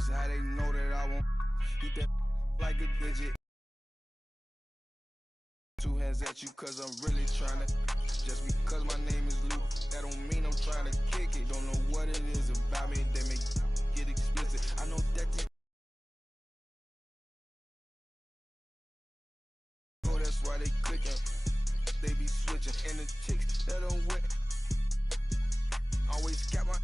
Cause how they know that I won't eat that like a digit. Two hands at you cause I'm really trying to. Just because my name is Luke, that don't mean I'm trying to kick it. Don't know what it is about me that make get explicit. I know that that's why they clicking. They be switching. And the chicks that don't wet always got my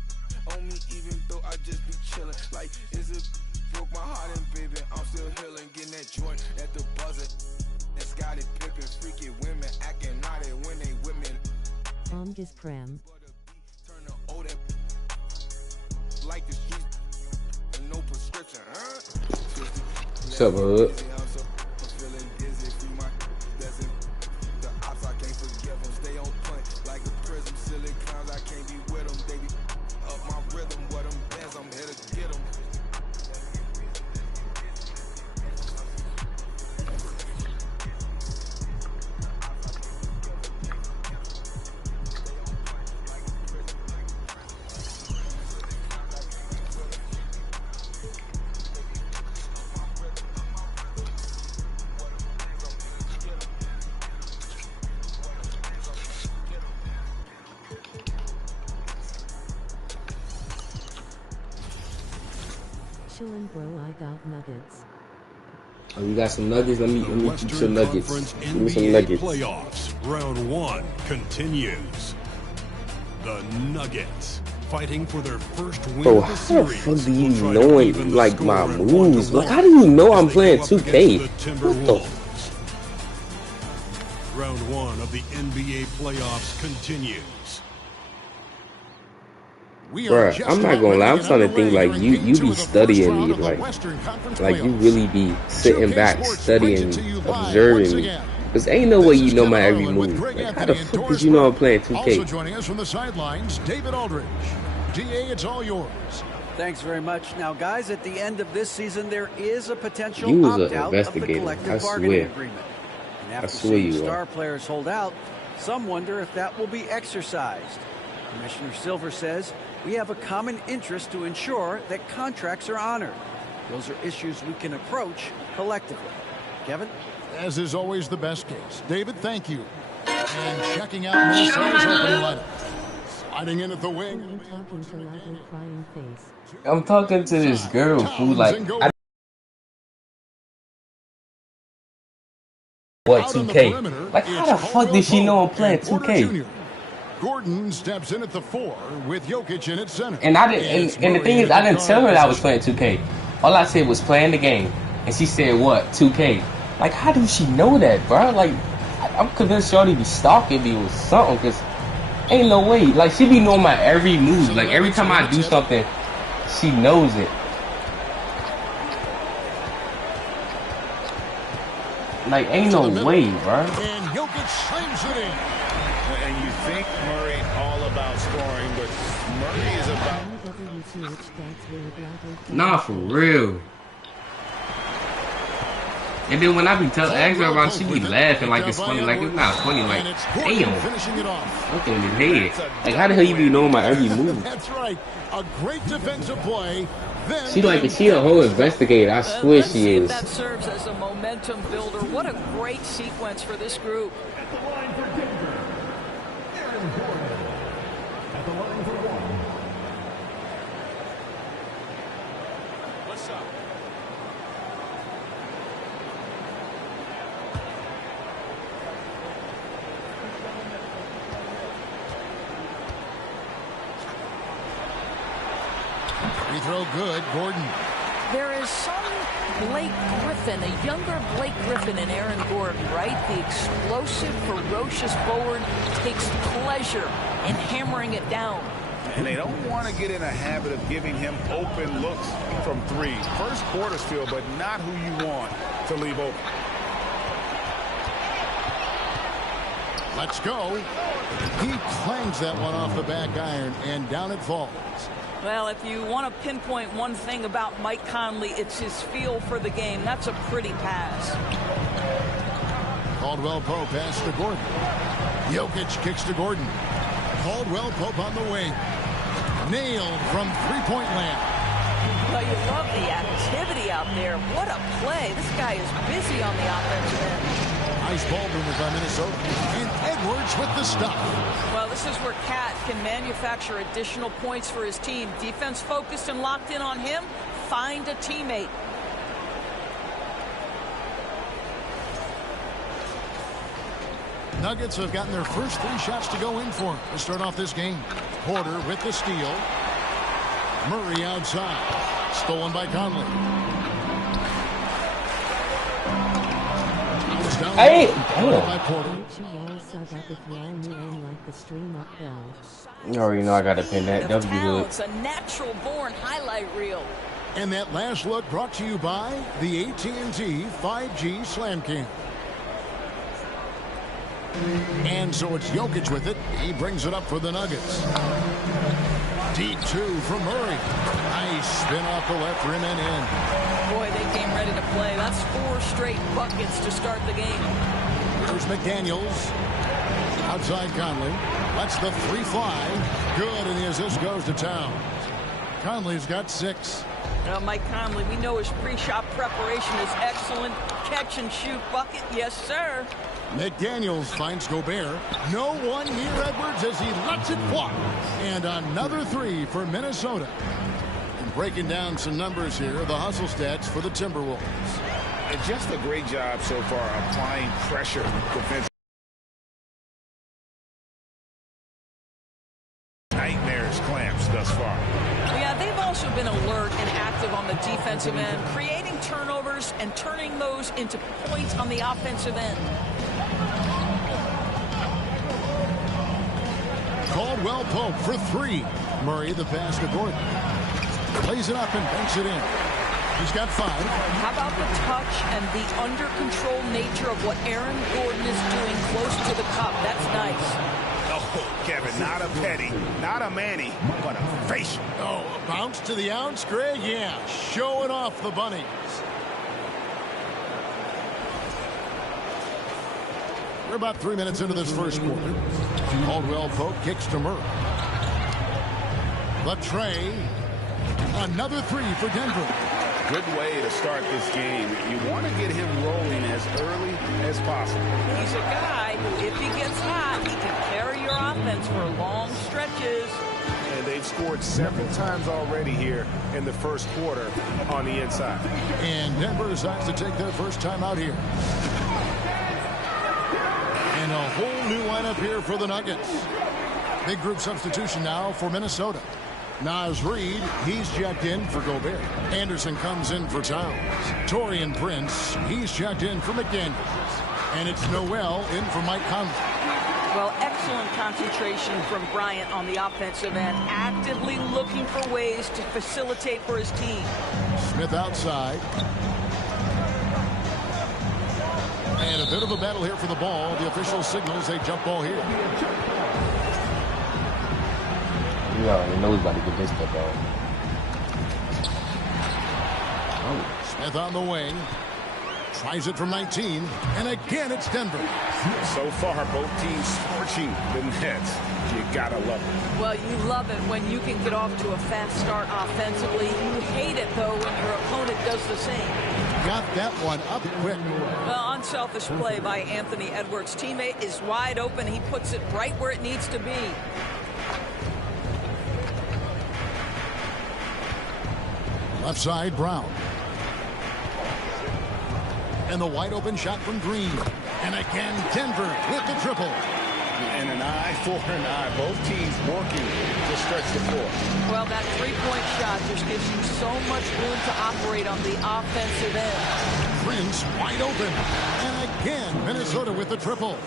on me, even though I just be chilling. Like, is it broke my heart and baby, I'm still healing. Getting that joint at the buzzer. It's got it pippin', freaky women acting naughty when they with me. Is Prem. Like the streets, no prescription, huh? What's up, bud? The ops, I can't forgive them. Stay on point like a prism. Silly clowns, I can't be with them. They be up my rhythm. What them bands, I'm here to get them. Chillin', bro, I got nuggets. Oh, you got some nuggets? Let me eat some nuggets. Give me some nuggets. Playoffs, round 1 continues. The Nuggets fighting for their first win Bro, of the how the series. fuck do you know like my moves? Like, how do you know I'm playing 2K? What the? Round 1 of the NBA playoffs continues. Bruh, I'm not gonna lie, I'm starting to think like you be studying me, like you really be sitting back, studying me, observing me. Cause ain't no way you know my every move. Like, how the fuck did you know I'm playing 2K? Also joining us from the sidelines, David Aldridge. DA, it's all yours. Thanks very much. Now, guys, at the end of this season, there is a potential You was an opt-out of the investigator, collective I bargaining swear. agreement. And I after swear seeing you star are. players hold out, some wonder if that will be exercised. Commissioner Silver says we have a common interest to ensure that contracts are honored. Those are issues we can approach collectively. Kevin? As is always the best case. David, thank you. And checking out Minnesota's opening lineup. Sliding in at the wing. I'm talking to this girl who like what 2K? Like, how the fuck did she know I'm playing 2K? Gordon steps in at the 4 with Jokic in at center. And I didn't. And the thing is, I didn't tell her that I was playing 2K. All I said was playing the game, and she said what 2K. Like, how did she know that, bro? Like, I'm convinced Shorty be stalking me or something, cause ain't no way. Like, she be knowing my every move. Like, every time I do something, she knows it. Like, ain't no way, bro. And Jokic slams it in. And you think Murray all about scoring, but Murray is about... Nah, for real. And then when I be asking her about, she be laughing like it's funny, like it's not funny, like, damn, fucking in his head. Like, how the hell you be knowing my every move? That's right, a great defensive play. She a whole investigator, I swear she is. That serves as a momentum builder. What a great sequence for this group. At the line for Denver, Aaron Gordon. At the line for one. What's up? Free throw good, Gordon. There is some Blake Griffin, a younger Blake Griffin in Aaron Gordon, right? The explosive, ferocious forward takes pleasure in hammering it down. And they don't want to get in a habit of giving him open looks from three. First quarter still, but not who you want to leave open. Let's go. He clangs that one off the back iron, and down it falls. Well, if you want to pinpoint one thing about Mike Conley, it's his feel for the game. That's a pretty pass. Caldwell Pope pass to Gordon. Jokic kicks to Gordon. Caldwell Pope on the wing. Nailed from three-point land. Well, you love the activity out there. What a play. This guy is busy on the offensive end. Nice ball movement by Minnesota. And Edwards with the stop. Well, this is where Cat can manufacture additional points for his team. Defense focused and locked in on him. Find a teammate. Nuggets have gotten their first 3 shots to go in for him to start off this game. Porter with the steal. Murray outside. Stolen by Conley. Hey, by Porter. You already know I gotta pin that W hood. It's a natural born highlight reel. And that last look brought to you by the AT&T 5G Slam Cam. And so it's Jokic with it. He brings it up for the Nuggets. Deep 2 from Murray. Nice spin off the left rim and in. Boy, they came ready to play. That's 4 straight buckets to start the game. Here's McDaniels. Outside Conley. Lets the 3 fly. Good, and the assist goes to Towns. Conley's got 6. Mike Conley, we know his pre-shot preparation is excellent. Catch and shoot bucket, yes, sir. McDaniels finds Gobert. No one near Edwards as he lets it fly. And another 3 for Minnesota. And breaking down some numbers here, the hustle stats for the Timberwolves. And just a great job so far applying pressure defensively. Nightmares clamps thus far. Yeah, they've also been alert and active on the defensive end, creating turnovers and turning those into points on the offensive end. Caldwell Pope for 3. Murray the pass to Gordon. Plays it up and banks it in. He's got 5. How about the touch and the under control nature of what Aaron Gordon is doing close to the cup? That's nice. Oh, Kevin, not a petty, not a Manny, but a facial. Oh, a bounce to the ounce, Greg? Yeah, showing off the bunnies. We're about 3 minutes into this first quarter. Caldwell Pope kicks to Murray. The tray. Another 3 for Denver. Good way to start this game. You want to get him rolling as early as possible. He's a guy who, if he gets hot, he can carry your offense for long stretches. And they've scored several times already here in the first quarter on the inside. And Denver decides to take their first time out here. And a whole new lineup here for the Nuggets. Big group substitution now for Minnesota. Naz Reid, he's checked in for Gobert. Anderson comes in for Towns. Taurean Prince, he's checked in for McDaniels. And it's Noel in for Mike Conley. Well, excellent concentration from Bryant on the offensive end, actively looking for ways to facilitate for his team. Smith outside. And a bit of a battle here for the ball. The official signals a jump ball here. You already know he's about to get this stuff off. Oh, Smith on the way. Tries it from 19. And again, it's Denver. So far, both teams scorching the Nets. You gotta love it. Well, you love it when you can get off to a fast start offensively. You hate it, though, when your opponent does the same. Got that one up quick. Well, unselfish play by Anthony Edwards. Teammate is wide open. He puts it right where it needs to be. Left side, Brown. And the wide open shot from Green. And again, Denver with the triple. And an eye for an eye. Both teams working to stretch the floor. Well, that three-point shot just gives you so much room to operate on the offensive end. Prince wide open. And again, Minnesota with the triple.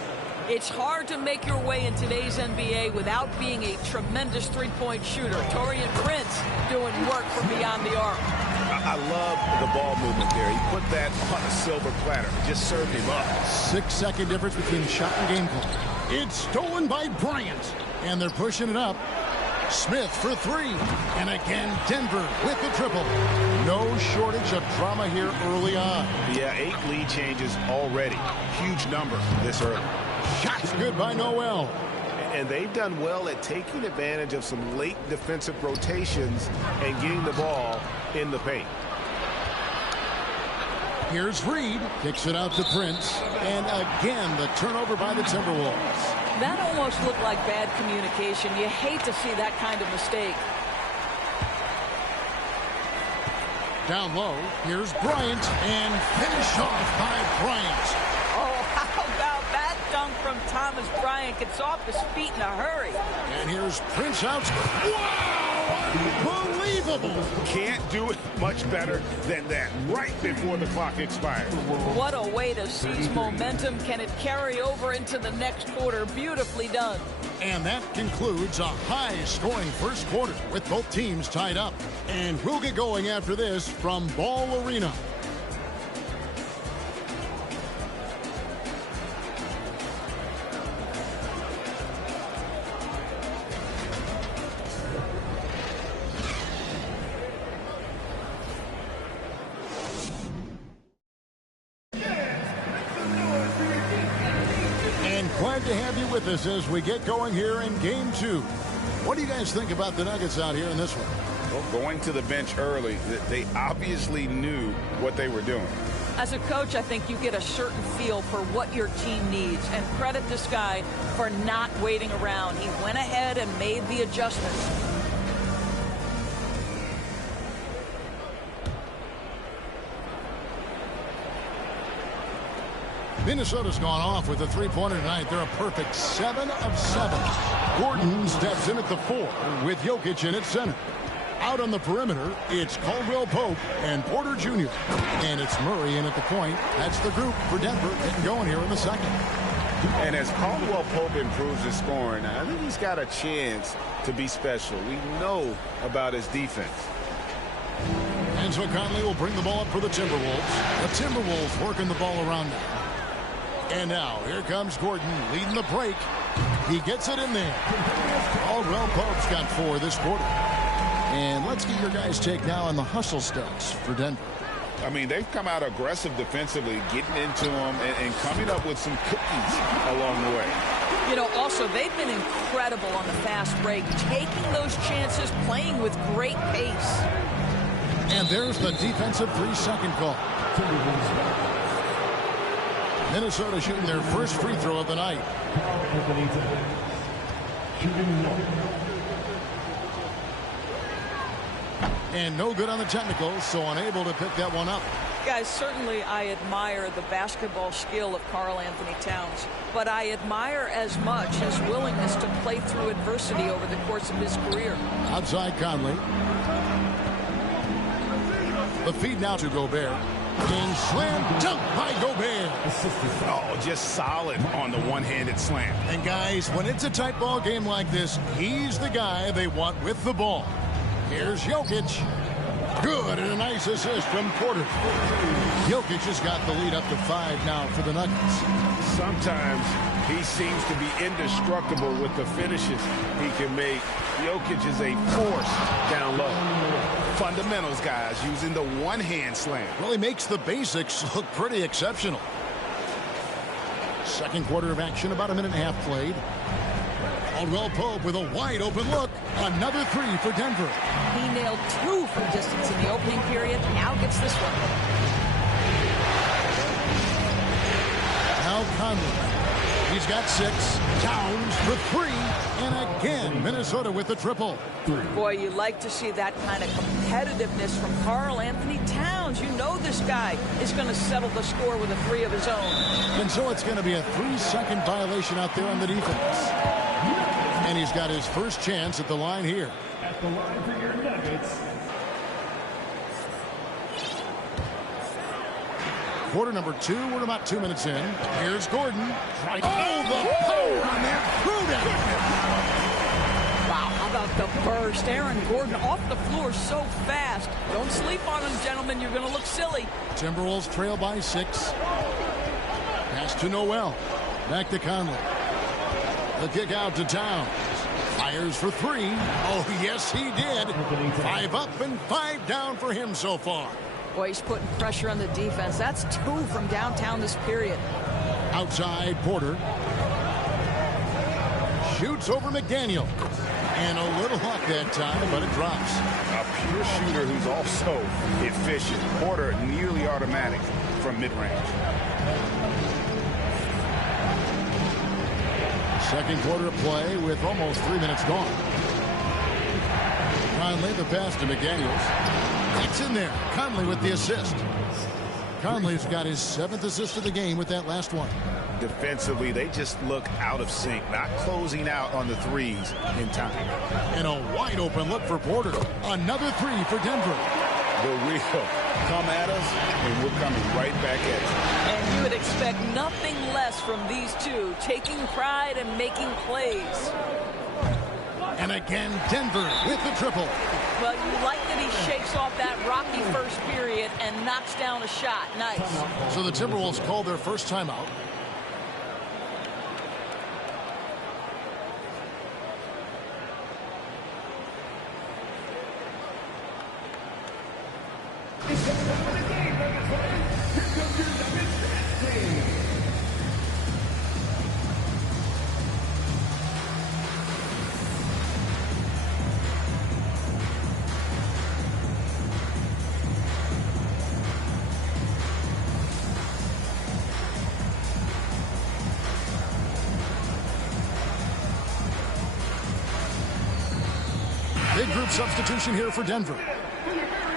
It's hard to make your way in today's NBA without being a tremendous three-point shooter. Taurean Prince doing work from beyond the arc. I love the ball movement there. He put that on a silver platter. Just served him up. 6-second difference between shot and game clock. It's stolen by Bryant. And they're pushing it up. Smith for 3. And again, Denver with the triple. No shortage of drama here early on. Yeah, 8 lead changes already. Huge number this early. Shots good by Noel. And they've done well at taking advantage of some late defensive rotations and getting the ball in the paint. Here's Reed. Kicks it out to Prince. And again, the turnover by the Timberwolves. That almost looked like bad communication. You hate to see that kind of mistake. Down low, here's Bryant, and finish off by Bryant. Oh, how about that dunk from Thomas Bryant? Gets off his feet in a hurry. And here's Prince out. Wow! Unbelievable! Can't do it much better than that right before the clock expires. What a way to seize momentum. Can it carry over into the next quarter? Beautifully done. And that concludes a high-scoring first quarter with both teams tied up. And we'll get going after this from Ball Arena. Glad to have you with us as we get going here in Game 2. What do you guys think about the Nuggets out here in this one? Well, going to the bench early, they obviously knew what they were doing. As a coach, I think you get a certain feel for what your team needs, and credit this guy for not waiting around. He went ahead and made the adjustments. Minnesota's gone off with a three-pointer tonight. They're a perfect 7 of 7. Gordon steps in at the 4 with Jokic in at center. Out on the perimeter, it's Caldwell Pope and Porter Jr. And it's Murray in at the point. That's the group for Denver getting going here in the second. And as Caldwell Pope improves his scoring, I think he's got a chance to be special. We know about his defense. And so Conley will bring the ball up for the Timberwolves. The Timberwolves working the ball around now. And now, here comes Gordon leading the break. He gets it in there. Caldwell Pope's got 4 this quarter. And let's get your guys' take now on the hustle stats for Denver. I mean, they've come out aggressive defensively, getting into them and coming up with some cookies along the way. You know, also, they've been incredible on the fast break, taking those chances, playing with great pace. And there's the defensive 3-second call. Minnesota shooting their first free throw of the night. And no good on the technicals, so unable to pick that one up. Guys, certainly I admire the basketball skill of Karl Anthony Towns, but I admire as much his willingness to play through adversity over the course of his career. Outside Conley. The feed now to Gobert. And slam dunk by Gobert. Oh, just solid on the one-handed slam. And guys, when it's a tight ball game like this, he's the guy they want with the ball. Here's Jokic. Good, and a nice assist from Porter. Jokic has got the lead up to 5 now for the Nuggets. Sometimes he seems to be indestructible with the finishes he can make. Jokic is a force down low. Fundamentals, guys, using the one-hand slam. Well, he makes the basics look pretty exceptional. Second quarter of action, about a minute and a half played. Caldwell Pope with a wide open look. Another 3 for Denver. He nailed 2 from distance in the opening period. Now gets this one. Now Conley. He's got 6. Towns for 3. And again, Minnesota with the triple. Boy, you like to see that kind of competitiveness from Karl Anthony Towns. You know this guy is going to settle the score with a 3 of his own. And so it's going to be a 3-second violation out there on the defense. And he's got his first chance at the line here. At the line for your Nuggets. Quarter number 2. We're about 2 minutes in. Here's Gordon. Oh, the power on that. Wow, how about the burst? Aaron Gordon off the floor so fast. Don't sleep on him, gentlemen. You're going to look silly. Timberwolves trail by 6. Pass to Noel. Back to Conley. The kick out to Towns. Fires for 3. Oh, yes, he did. 5 up and 5 down for him so far. Boy, he's putting pressure on the defense. That's 2 from downtown this period. Outside, Porter. Shoots over McDaniel. And a little luck that time, but it drops. A pure shooter who's also efficient. Porter nearly automatic from mid-range. Second quarter of play with almost 3 minutes gone. Conley the pass to McDaniels. That's in there. Conley with the assist. Conley's got his 7th assist of the game with that last one. Defensively, they just look out of sync, not closing out on the threes in time. And a wide open look for Porter. Another three for Denver. The wheel come at us, and we're coming right back at you. And you would expect nothing less from these two, taking pride and making plays. And again, Denver with the triple. Well, you like that he shakes off that rocky first period and knocks down a shot. Nice. So the Timberwolves call their first timeout. Big group substitution here for Denver.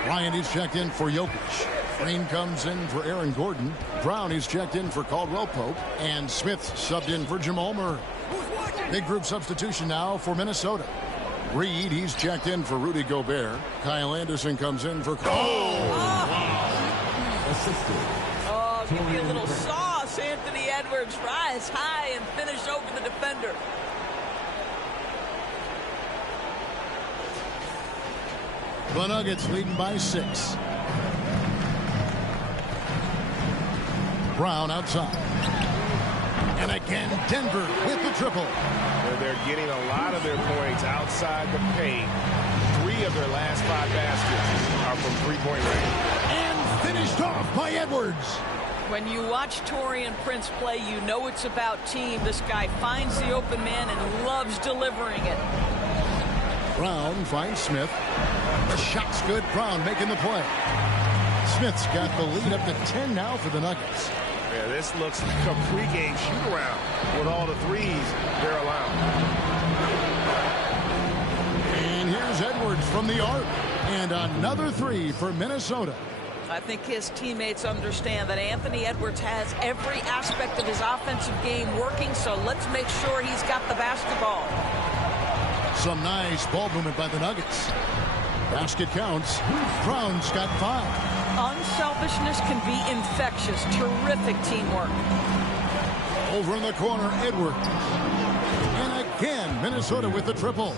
Ryan is checked in for Jokic. Green comes in for Aaron Gordon. Brown is checked in for Caldwell Pope. And Smith subbed in for Jamal Murray. Big group substitution now for Minnesota. Reed, he's checked in for Rudy Gobert. Kyle Anderson comes in for Oh, give me a little sauce. Anthony Edwards rise high and finish over the defender. The Nuggets leading by 6. Brown outside. And again, Denver with the triple. They're getting a lot of their points outside the paint. 3 of their last 5 baskets are from three-point range. And finished off by Edwards. When you watch Taurean Prince play, you know it's about team. This guy finds the open man and loves delivering it. Brown finds Smith. The shot's good. Brown making the play. Smith's got the lead up to 10 now for the Nuggets. Yeah, this looks like a pregame shoot-around with all the threes they're allowing. And here's Edwards from the arc. And another 3 for Minnesota. I think his teammates understand that Anthony Edwards has every aspect of his offensive game working, so let's make sure he's got the basketball. Some nice ball movement by the Nuggets. Basket counts. Brown's got 5. Unselfishness can be infectious. Terrific teamwork. Over in the corner, Edwards. And again, Minnesota with the triple.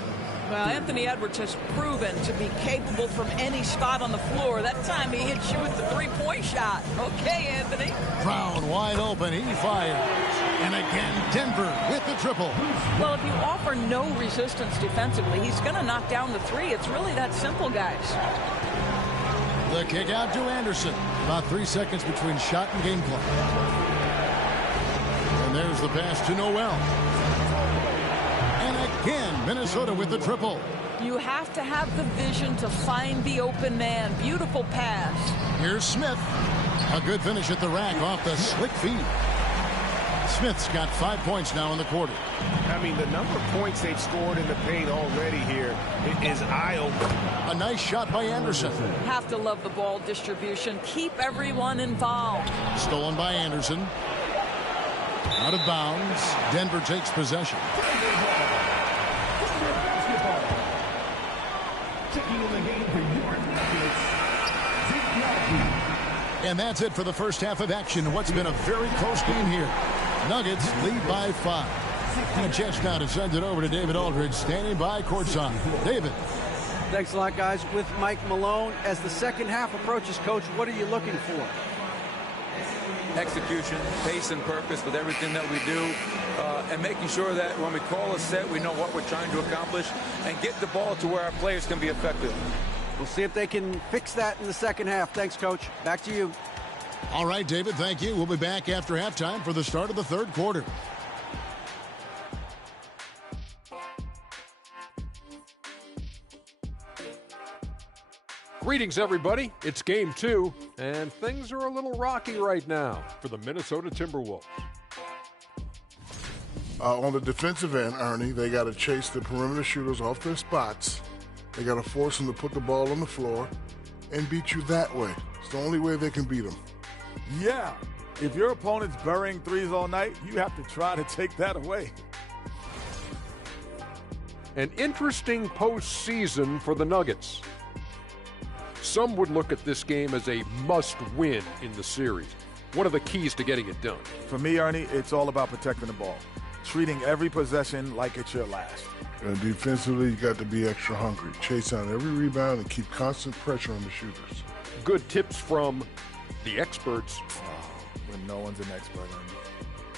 Well, Anthony Edwards has proven to be capable from any spot on the floor. That time he hit you with the three-point shot. Okay, Anthony. Brown wide open. He fires. And again, Denver with the triple. Well, if you offer no resistance defensively, he's going to knock down the 3. It's really that simple, guys. The kick out to Anderson. About 3 seconds between shot and game clock. And there's the pass to Noel. And again, Minnesota with the triple. You have to have the vision to find the open man. Beautiful pass. Here's Smith. A good finish at the rack off the slick feed. Smith's got 5 points now in the quarter. I mean, the number of points they've scored in the paint already here is eye-opening. A nice shot by Anderson. Have to love the ball distribution. Keep everyone involved. Stolen by Anderson. Out of bounds. Denver takes possession. And that's it for the first half of action. What's been a very close game here. Nuggets lead by 5. And a chance now to send it over to David Aldridge, standing by courtside. David. Thanks a lot, guys. With Mike Malone, as the second half approaches, Coach, what are you looking for? Execution, pace, and purpose with everything that we do, and making sure that when we call a set, we know what we're trying to accomplish and get the ball to where our players can be effective. We'll see if they can fix that in the second half. Thanks, Coach. Back to you. All right, David, thank you. We'll be back after halftime for the start of the third quarter. Greetings, everybody. It's game 2, and things are a little rocky right now for the Minnesota Timberwolves. On the defensive end, Ernie, they got to chase the perimeter shooters off their spots. They got to force them to put the ball on the floor and beat you that way. It's the only way they can beat them. Yeah. If your opponent's burying threes all night, you have to try to take that away. An interesting postseason for the Nuggets. Some would look at this game as a must-win in the series. One of the keys to getting it done. For me, Ernie, it's all about protecting the ball. Treating every possession like it's your last. And defensively, you got to be extra hungry. Chase down every rebound and keep constant pressure on the shooters. Good tips from the experts. When no one's an expert,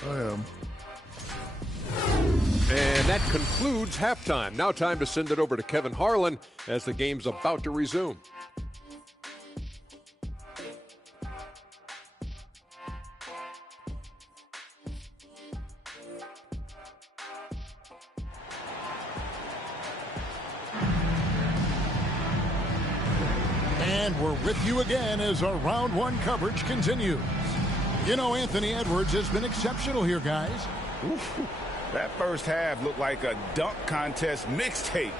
Ernie. I am. And that concludes halftime. Now time to send it over to Kevin Harlan as the game's about to resume. And we're with you again as our round 1 coverage continues. You know, Anthony Edwards has been exceptional here, guys. Oof. That first half looked like a dunk contest mixtape.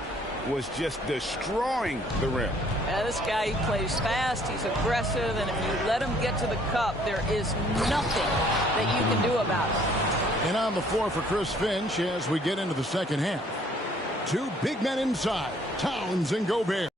Was just destroying the rim. Yeah, this guy, he plays fast, he's aggressive, and if you let him get to the cup, there is nothing that you can do about it. And on the floor for Chris Finch as we get into the second half. 2 big men inside, Towns and Gobert.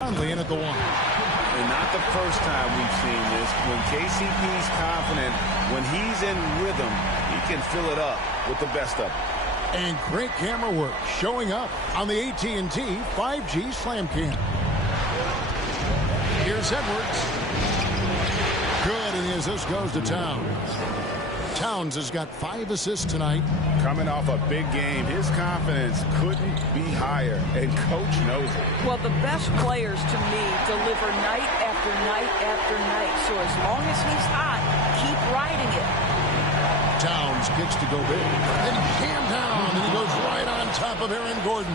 Conley in at the 1. And not the first time we've seen this. When KCP's confident, when he's in rhythm, he can fill it up with the best of them. And great camera work showing up on the AT&T 5G Slam Cam. Here's Edwards. Good, and the assist goes to Towns. Towns has got 5 assists tonight. Coming off a big game, his confidence couldn't be higher, and Coach knows it. Well, the best players, to me, deliver night after night after night. So as long as he's hot, keep riding it. Towns kicks to Gobert. Then jammed down, and he goes right on top of Aaron Gordon.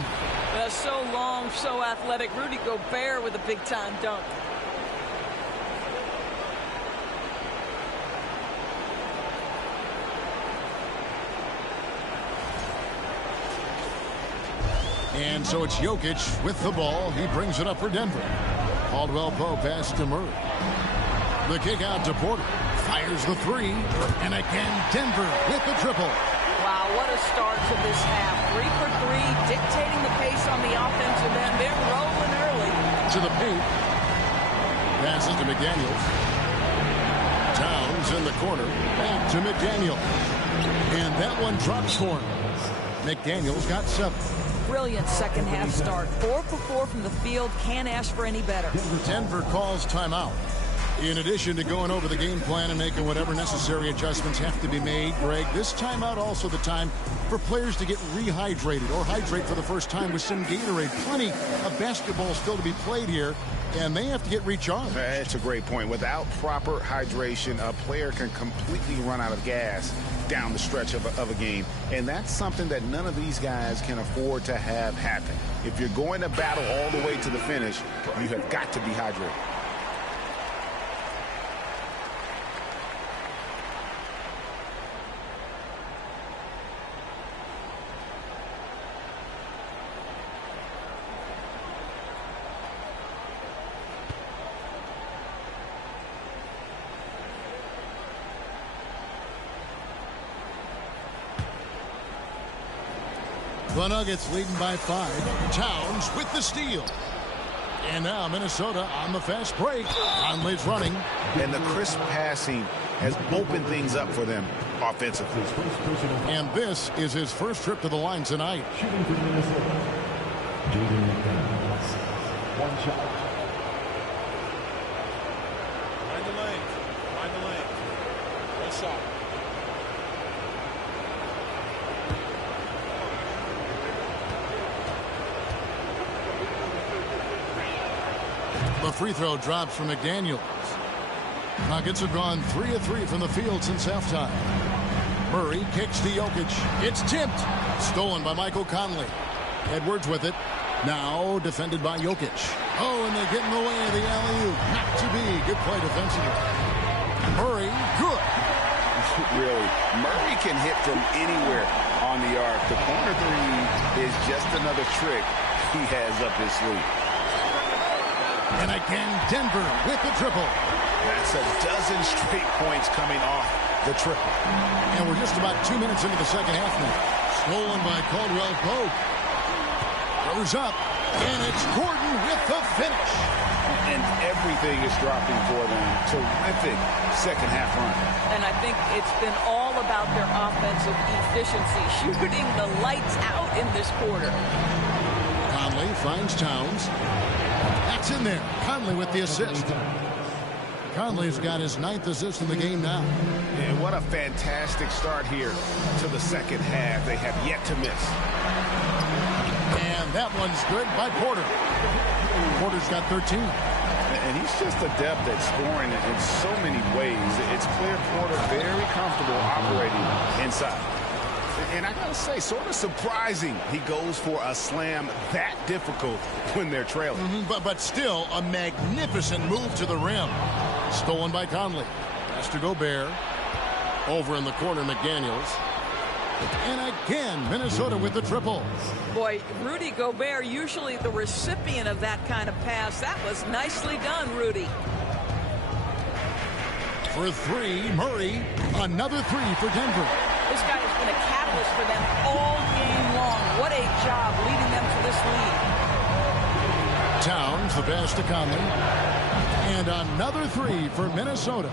So long, so athletic. Rudy Gobert with a big-time dunk. And so it's Jokic with the ball. He brings it up for Denver. Caldwell Pope pass to Murray. The kick out to Porter. Fires the 3. And again, Denver with the triple. Wow, what a start to this half. 3 for 3, dictating the pace on the offensive end. They're rolling early. To the paint. Passes to McDaniels. Towns in the corner. Back to McDaniels. And that one drops for him. McDaniels got 7. Brilliant second half start. 4 for 4 from the field. Can't ask for any better. Denver calls timeout. In addition to going over the game plan and making whatever necessary adjustments have to be made, Greg, this timeout also the time for players to get rehydrated or hydrate for the first time with some Gatorade. Plenty of basketball still to be played here, and they have to get recharged. That's a great point. Without proper hydration, a player can completely run out of gas down the stretch of a game. And that's something that none of these guys can afford to have happen. If you're going to battle all the way to the finish, you have got to be hydrated. The Nuggets leading by 5. Towns with the steal. And now Minnesota on the fast break. Conley's running. And the crisp passing has opened things up for them offensively. And this is his first trip to the line tonight. Shooting for Minnesota. One shot. Find the lane. Find the lane. One shot. The free throw drops from McDaniels. Nuggets have gone 3 of 3 from the field since halftime. Murray kicks to Jokic. It's tipped. Stolen by Michael Conley. Edwards with it. Now defended by Jokic. Oh, and they get in the way of the alley-oop. Not to be. Good play defensively. Murray, good. Really, Murray can hit from anywhere on the arc. The corner three is just another trick he has up his sleeve. And again, Denver with the triple. That's a dozen straight points coming off the triple. And we're just about 2 minutes into the second half now. Stolen by Caldwell Pope. Goes up, and it's Gordon with the finish. And everything is dropping for them. Terrific second half run. And I think it's been all about their offensive efficiency, shooting the lights out in this quarter. Conley finds Towns. That's in there. Conley with the assist. Conley's got his 9th assist in the game now. And what a fantastic start here to the second half. They have yet to miss. And that one's good by Porter. Porter's got 13. And he's just adept at scoring in so many ways. It's clear Porter very comfortable operating inside. And I gotta say, sort of surprising he goes for a slam that difficult when they're trailing. But still a magnificent move to the rim. Stolen by Conley. Pass to Gobert. Over in the corner, McDaniels. And again, Minnesota with the triple. Boy, Rudy Gobert, usually the recipient of that kind of pass. That was nicely done, Rudy. For three, Murray. Another three for Denver. This guy has been a catalyst for them all game long. What a job leading them to this lead. Towns, the pass to Conley. And another three for Minnesota.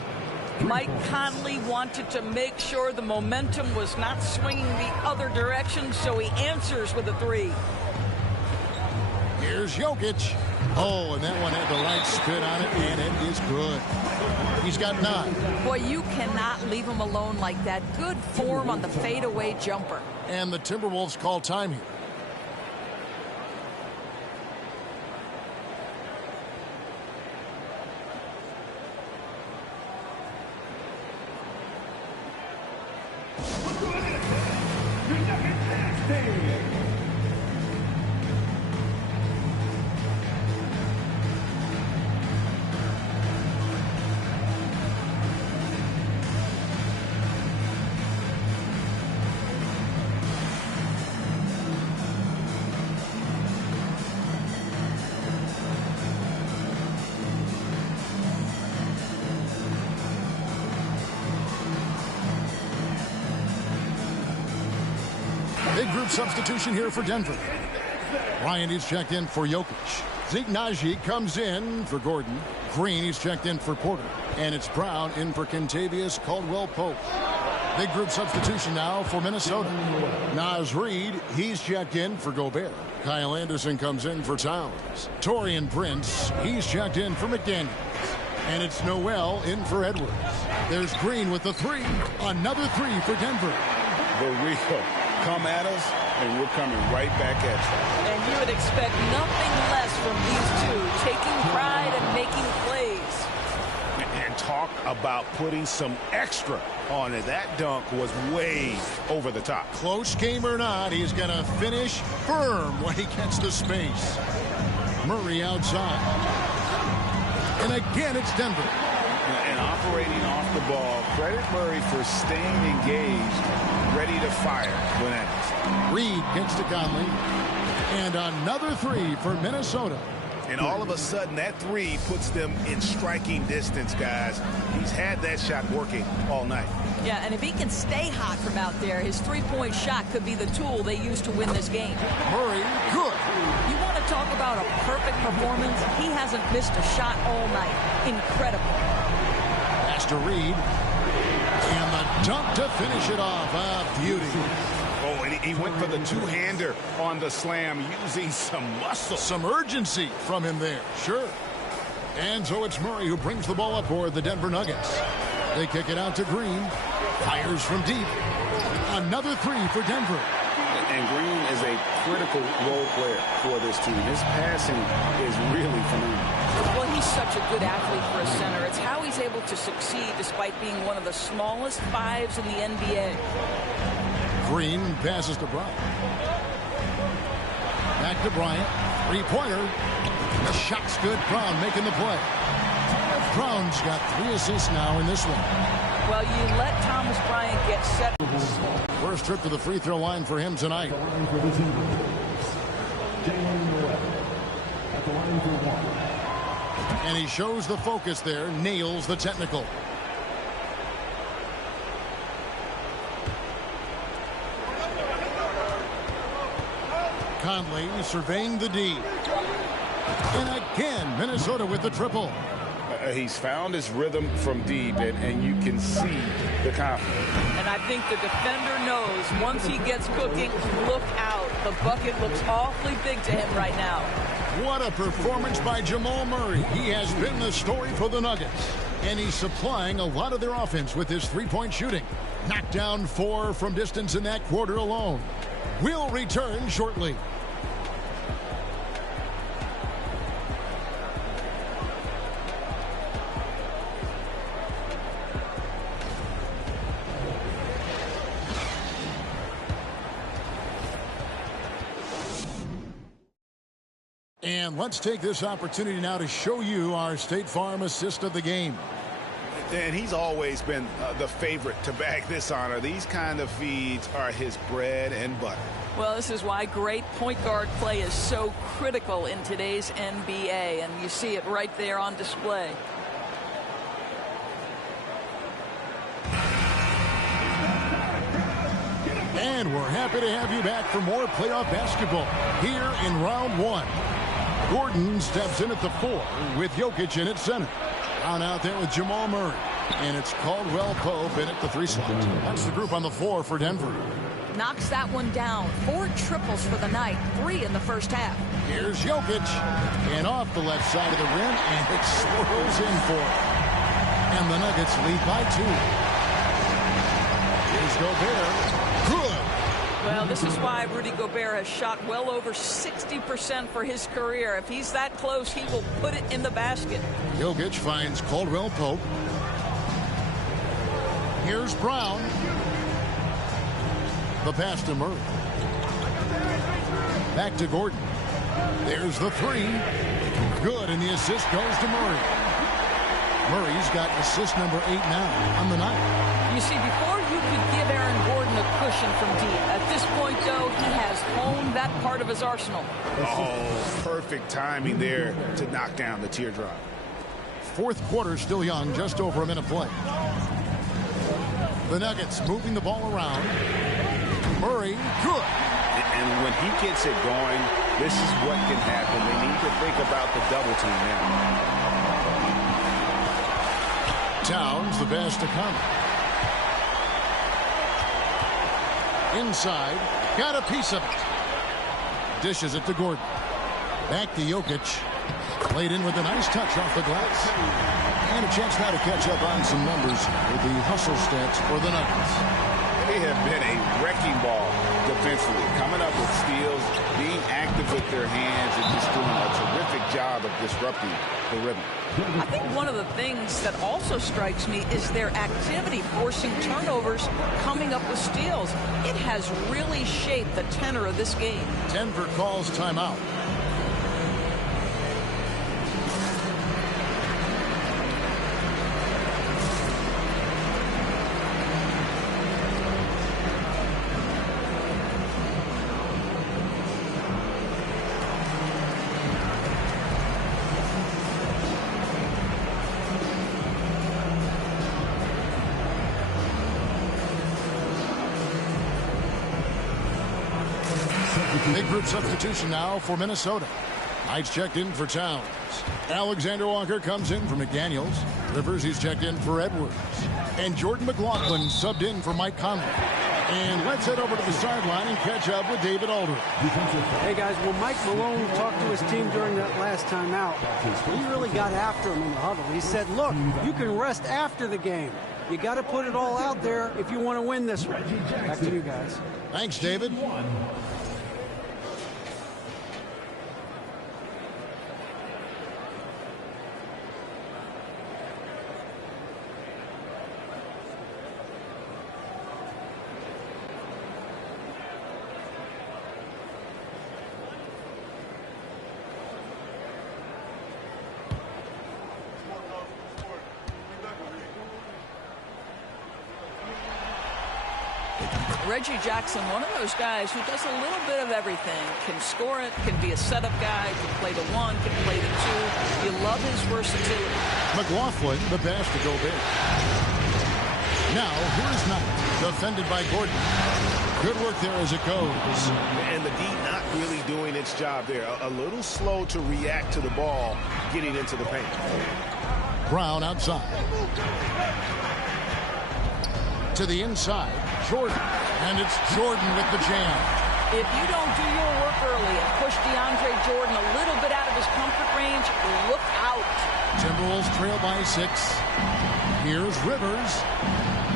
Mike Conley wanted to make sure the momentum was not swinging the other direction, so he answers with a three. Here's Jokic. Oh, and that one had the right spin on it, and it is good. He's got 9. Boy, you cannot leave him alone like that. Good form on the fadeaway jumper. And the Timberwolves call time here. Big group substitution here for Denver. Ryan is checked in for Jokic. Zeke Naji comes in for Gordon. Green is checked in for Porter. And it's Brown in for Kentavious Caldwell-Pope. Big group substitution now for Minnesota. Naz Reid, he's checked in for Gobert. Kyle Anderson comes in for Towns. Taurean Prince, he's checked in for McDaniels. And it's Noel in for Edwards. There's Green with the three. Another three for Denver. Burrito, come at us, and we're coming right back at you. And you would expect nothing less from these two, taking pride and making plays. And talk about putting some extra on it. That dunk was way over the top. Close game or not, he's going to finish firm when he gets the space. Murray outside. And again, it's Denver. And operating off the ball, credit Murray for staying engaged, ready to fire when asked. Reed gets to Conley. And another three for Minnesota. And all of a sudden, that three puts them in striking distance, guys. He's had that shot working all night. Yeah, and if he can stay hot from out there, his three-point shot could be the tool they use to win this game. Murray, good. You want to talk about a perfect performance? He hasn't missed a shot all night. Incredible. Pass to Reed. And the dunk to finish it off. A beauty. Oh, and he went for the two-hander on the slam, using some muscle. Some urgency from him there, sure. And so it's Murray who brings the ball up for the Denver Nuggets. They kick it out to Green. Fires from deep. Another three for Denver. And Green is a critical role player for this team. His passing is really phenomenal. Well, he's such a good athlete for a center. It's how he's able to succeed despite being one of the smallest fives in the NBA. Green passes to Brown. Back to Bryant. Three-pointer. The shot's good. Brown making the play. Brown's got 3 assists now in this one. Well, you let Thomas Bryant get set. First trip to the free throw line for him tonight. And he shows the focus there, nails the technical. Conley surveying the D. And again, Minnesota with the triple. He's found his rhythm from deep, and you can see the confidence. And I think the defender knows once he gets cooking, look out. The bucket looks awfully big to him right now. What a performance by Jamal Murray. He has been the story for the Nuggets. And he's supplying a lot of their offense with his three-point shooting. Knocked down 4 from distance in that quarter alone. We'll return shortly. And let's take this opportunity now to show you our State Farm assist of the game. And he's always been the favorite to bag this honor. These kind of feeds are his bread and butter. Well, this is why great point guard play is so critical in today's NBA, and you see it right there on display. And we're happy to have you back for more playoff basketball here in round 1. Gordon steps in at the 4 with Jokic in at center. On out there with Jamal Murray. And it's Caldwell Pope in at the 3 slot. That's the group on the floor for Denver. Knocks that one down. 4 triples for the night. 3 in the first half. Here's Jokic. And off the left side of the rim. And it swirls in for it. And the Nuggets lead by 2. Here's Gobert. Good. Well, this is why Rudy Gobert has shot well over 60% for his career. If he's that close, he will put it in the basket. Jokic finds Caldwell Pope. Here's Brown. The pass to Murray. Back to Gordon. There's the 3. Good, and the assist goes to Murray. Murray's got assist number 8 now on the night. You see, before you could give Aaron Gordon a cushion from deep. At this point, though, he has honed that part of his arsenal. Oh, perfect timing there to knock down the teardrop. Fourth quarter still young, just over a minute play. The Nuggets moving the ball around. Murray, good. And when he gets it going, this is what can happen. They need to think about the double team now. Towns, the best to come. Inside, got a piece of it. Dishes it to Gordon. Back to Jokic. Played in with a nice touch off the glass. And a chance now to catch up on some numbers with the hustle stats for the Nuggets. They have been a wrecking ball defensively, coming up with steals, being active with their hands, and just doing a terrific job of disrupting the rhythm. I think one of the things that also strikes me is their activity, forcing turnovers, coming up with steals. It has really shaped the tenor of this game. Denver calls timeout. Big group substitution now for Minnesota. Knights checked in for Towns. Alexander Walker comes in for McDaniels. Rivers, he's checked in for Edwards. And Jordan McLaughlin subbed in for Mike Conley. And let's head over to the sideline and catch up with David Aldridge. Hey, guys, well, Mike Malone talked to his team during that last time out. He really got after him in the huddle. He said, look, you can rest after the game. You got to put it all out there if you want to win this one. Back to you guys. Thanks, David. Reggie Jackson, one of those guys who does a little bit of everything. Can score it, can be a setup guy, can play the one, can play the two. You love his versatility. McLaughlin, the pass to Gobert. Now, here's Knight, defended by Gordon. Good work there as it goes. And the D not really doing its job there. A little slow to react to the ball getting into the paint. Brown outside. To the inside, Jordan. And it's Jordan with the jam. If you don't do your work early and push DeAndre Jordan a little bit out of his comfort range, look out. Timberwolves trail by 6. Here's Rivers.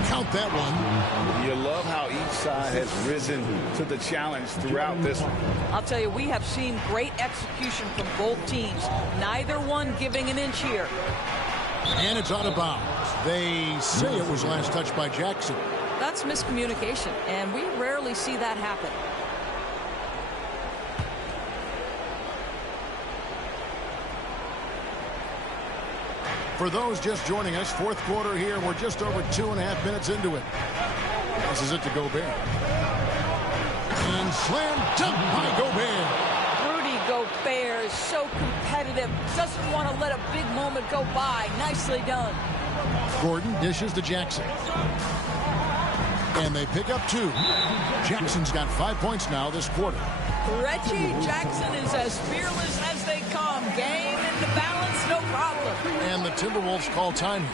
Count that one. You love how each side has risen to the challenge throughout this one. I'll tell you, we have seen great execution from both teams. Neither one giving an inch here. And it's out of bounds. They say it was last touched by Jackson. That's miscommunication, and we rarely see that happen. For those just joining us, fourth quarter here. We're just over 2.5 minutes into it. This is it to Gobert. And slam dunk by Gobert. Rudy Gobert is so competitive. Doesn't want to let a big moment go by. Nicely done. Gordon dishes to Jackson. And they pick up 2. Jackson's got 5 points now this quarter. Reggie Jackson is as fearless as they come. Game into balance, no problem. And the Timberwolves call time.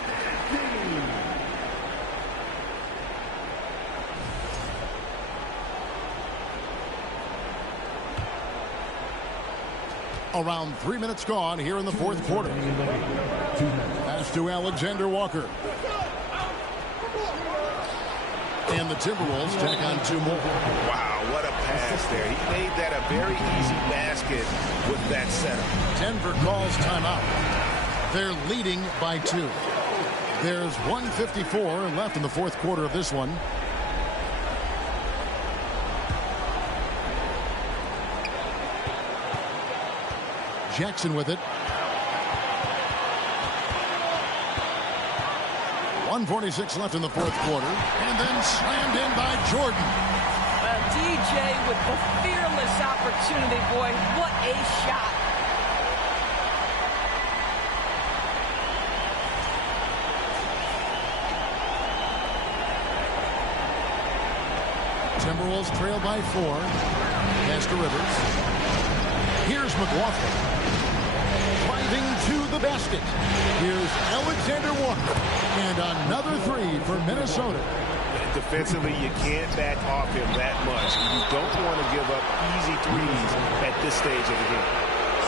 Around 3 minutes gone here in the fourth quarter. Pass to Alexander Walker. And the Timberwolves tack on 2 more. Wow, what a pass there. He made that a very easy basket with that setup. Denver calls timeout. They're leading by 2. There's 1:54 left in the fourth quarter of this one. Jackson with it. 1:46 left in the fourth quarter. And then slammed in by Jordan. DJ with the fearless opportunity, boy. What a shot. Timberwolves trail by 4. Pass to Rivers. Here's McLaughlin. Driving to the basket. Here's Alexander Walker. And another 3 for Minnesota. Defensively, you can't back off him that much. You don't want to give up easy threes at this stage of the game.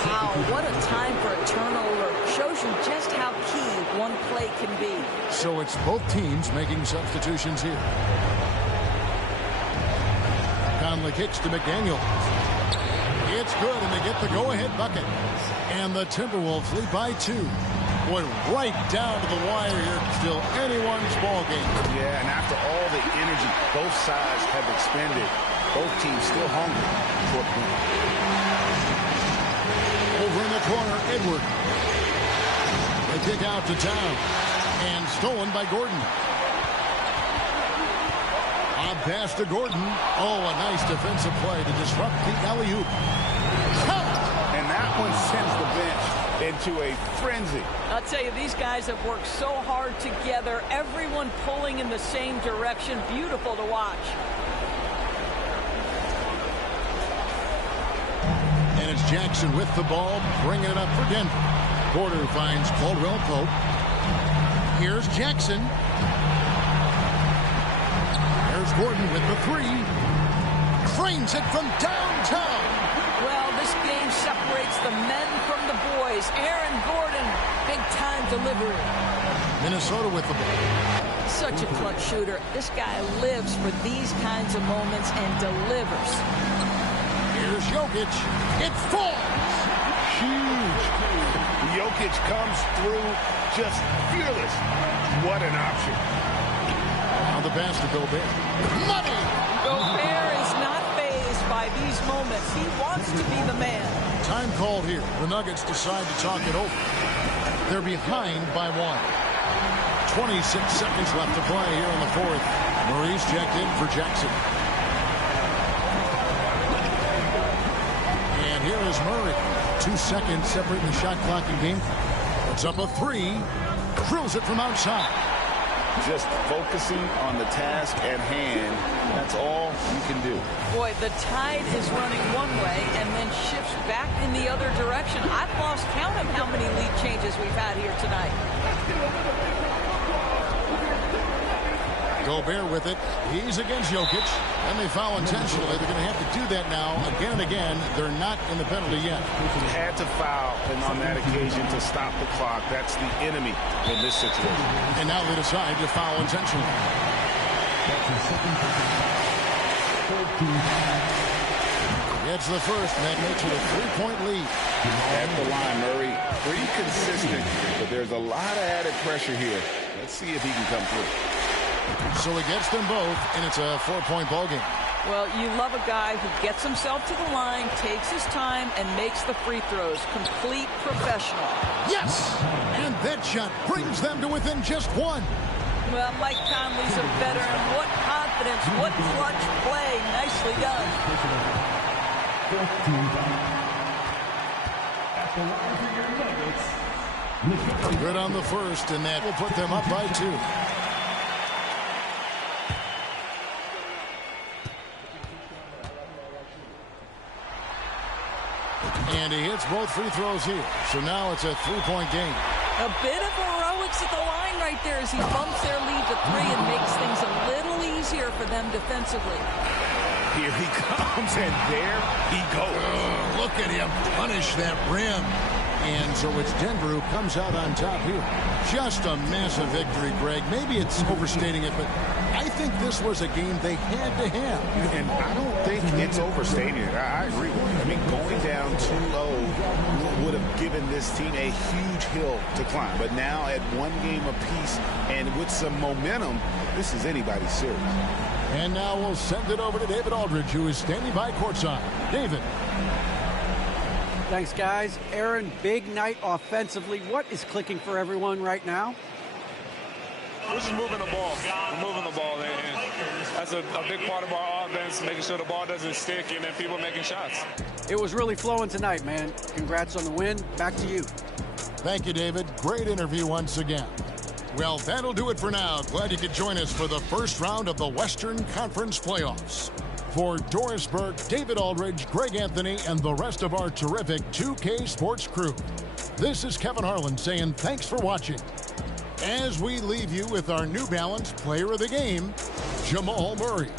Wow, what a time for a turnover. Shows you just how key one play can be. So it's both teams making substitutions here. Conley kicks to McDaniel. It's good, and they get the go-ahead bucket. And the Timberwolves lead by 2. Boy, right down to the wire here. Still anyone's ball game. Yeah, and after all the energy both sides have expended, both teams still hungry for a win. Over in the corner, Edward. They kick out to Town. And stolen by Gordon. A pass to Gordon. Oh, a nice defensive play to disrupt the alley-oop. And that one sends the bench into a frenzy. I'll tell you, these guys have worked so hard together. Everyone pulling in the same direction. Beautiful to watch. And it's Jackson with the ball, bringing it up for Denver. Porter finds Caldwell Pope. Here's Jackson. There's Gordon with the 3. Cranes it from downtown. Well, this game separates the men from the boys. Aaron Gordon, big-time delivery. Minnesota with the ball. Such a clutch shooter. This guy lives for these kinds of moments and delivers. Here's Jokic. It falls. Huge. Jokic comes through just fearless. What an option. Now the pass to Gobert. Money! Gobert is not fazed by these moments. He wants to be the man. Time called here. The Nuggets decide to talk it over. They're behind by 1. 26 seconds left to play here in the fourth. Maurice checked in for Jackson. 2 seconds separating the shot clock and game clock. Puts up a 3. Drills it from outside. Just focusing on the task at hand. That's all you can do. Boy, the tide is running one way and then shifts back in the other direction. I've lost count of how many lead changes we've had here tonight. Gobert with it. He's against Jokic. And they foul intentionally. They're going to have to do that now again and again. They're not in the penalty yet. Had to foul, and on that occasion to stop the clock. That's the enemy in this situation. And now they decide to foul intentionally. Gets the first, and that makes it a 3-point lead. At the line, Murray, pretty consistent, but there's a lot of added pressure here. Let's see if he can come through. So he gets them both, and it's a 4-point ball game. Well, you love a guy who gets himself to the line, takes his time, and makes the free throws. Complete professional. Yes! And that shot brings them to within just 1. Well, Mike Conley's a veteran. What confidence, what clutch play. Nicely done. Good on the first, and that will put them up by 2. And he hits both free throws here. So now it's a 3-point game. A bit of heroics at the line right there as he bumps their lead to 3 and makes things a little easier for them defensively. Here he comes, and there he goes. Look at him punish that rim. And so it's Denver who comes out on top here. Just a massive victory, Greg. Maybe it's overstating it, but I think this was a game they had to have. And I don't think it's overstating it. I agree with you. I mean, going down 2-0 would have given this team a huge hill to climb. But now at 1 game apiece and with some momentum, this is anybody's series. And now we'll send it over to David Aldridge, who is standing by courtside. David. Thanks, guys. Aaron, big night offensively. What is clicking for everyone right now? We're just moving the ball. We're moving the ball, and that's a big part of our offense, making sure the ball doesn't stick and then people making shots. It was really flowing tonight, man. Congrats on the win. Back to you. Thank you, David. Great interview once again. Well, that'll do it for now. Glad you could join us for the first round of the Western Conference Playoffs. For Doris Burke, David Aldridge, Greg Anthony, and the rest of our terrific 2K Sports crew, this is Kevin Harlan saying thanks for watching. As we leave you with our New Balance Player of the Game, Jamal Murray.